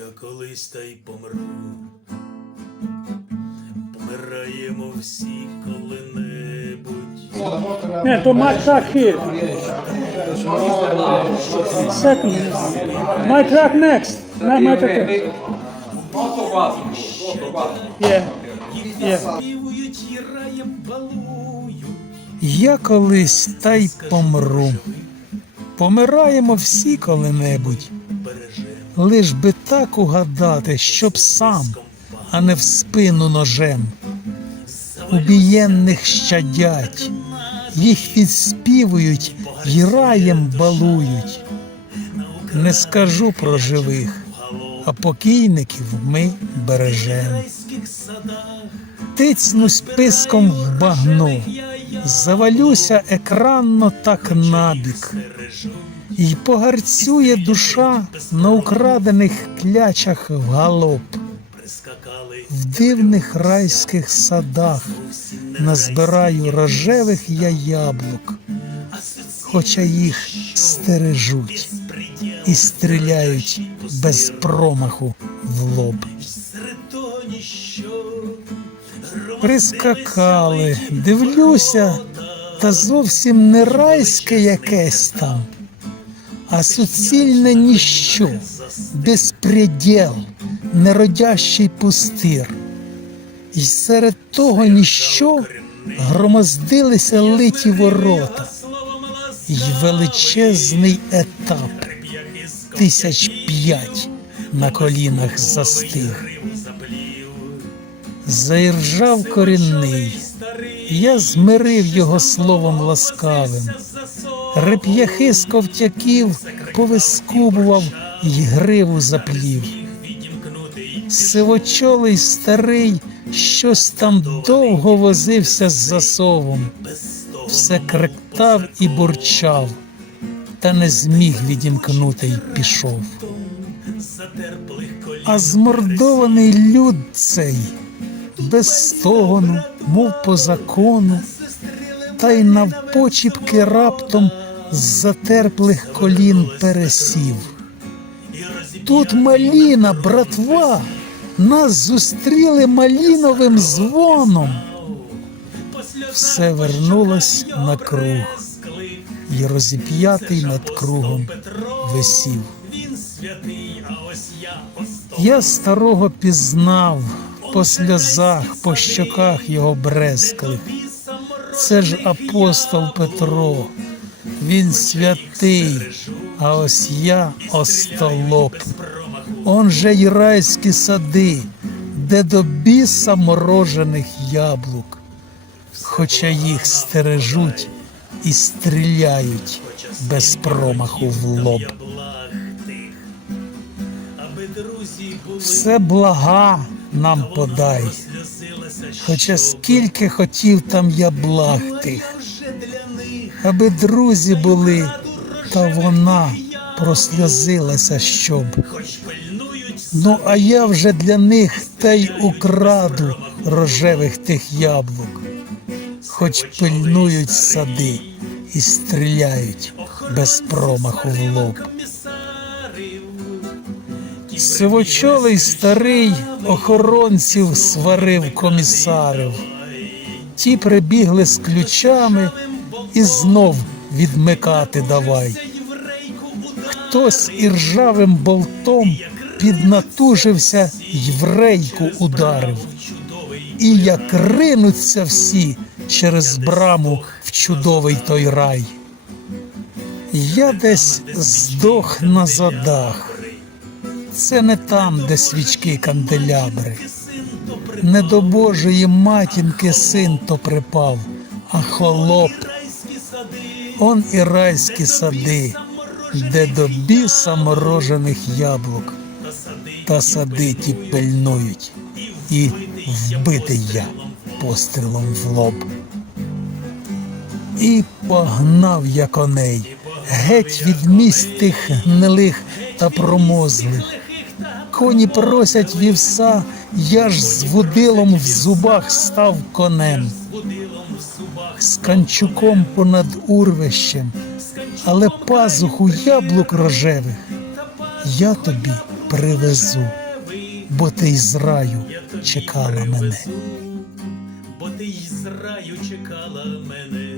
Я колись та й помру. Помираємо всі коли-небудь. Не, то my track here. Second. My track next. Not my track. Yeah. Yeah. І раєм балують. Я колись та й помру. Помираємо всі коли-небудь. Лиш би так угадати, щоб сам, а не в спину ножем. Убієнних щадять, їх відспівують й раєм балують. Не скажу про живих, а покійників ми бережем. райських садах Тицнусь писком в багно, завалюся екранно так набік, І погарцює душа на украдених клячах в галоп, в дивних райських садах назбираю рожевих я яблук, хоча їх стережуть і стріляють без промаху в лоб. Прискакали, дивлюся, та зовсім не райське якесь там, а суцільне ніщо, безпреділ, неродящий пустир. І серед того ніщо громоздилися литі ворота, й величезний етап тисяч п'ять на колінах застиг. Заіржав корінний, я змирив його словом ласкавим. Реп'яхи з ковтяків повискубував й гриву заплів. Сивочолий старий щось там довго возився з засовом, все кректав і бурчав, та не зміг відімкнути й пішов. А змордований люд цей без стогону, мов по закону, та й навпочіпки раптом з затерплих колін пересів. Тут маліна, братва, нас зустріли маліновим дзвоном. Все вернулось на круг, і розіп'ятий над кругом висів. Я старого пізнав по сльозах, по щоках його бресклих. Це ж апостол Петро, він святий, а ось я остолоп. Он же й райські сади, де до біса морожених яблук, хоча їх стережуть і стріляють без промаху в лоб. Все блага нам подай. Хоча скільки хотів там я благ тих. Аби друзі були, та вона просльозилася, щоб. Ну, а я вже для них та й украду рожевих тих яблук, хоч пильнують сади і стріляють без промаху в лоб. Сивочолий старий охоронців сварив комісарів. Ті прибігли з ключами і знов відмикати давай. Хтось іржавим болтом піднатужився й в рейку ударив. І як ринуться всі через браму в чудовий той рай. Я десь здох на задах. Це не там, де свічки канделябри. Не до Божої матінки син то припав, а холоп. Он і райські сади, де до біса морожених яблук. Та сади ті пильнують, і вбитий я пострілом в лоб. І погнав я коней, геть від місць тих гнилих та промозлих. Коні просять вівса, я ж з вудилом в зубах став конем, з канчуком понад урвищем, але пазуху яблук рожевих я тобі привезу, бо ти із раю чекала мене. Бо ти із раю чекала мене.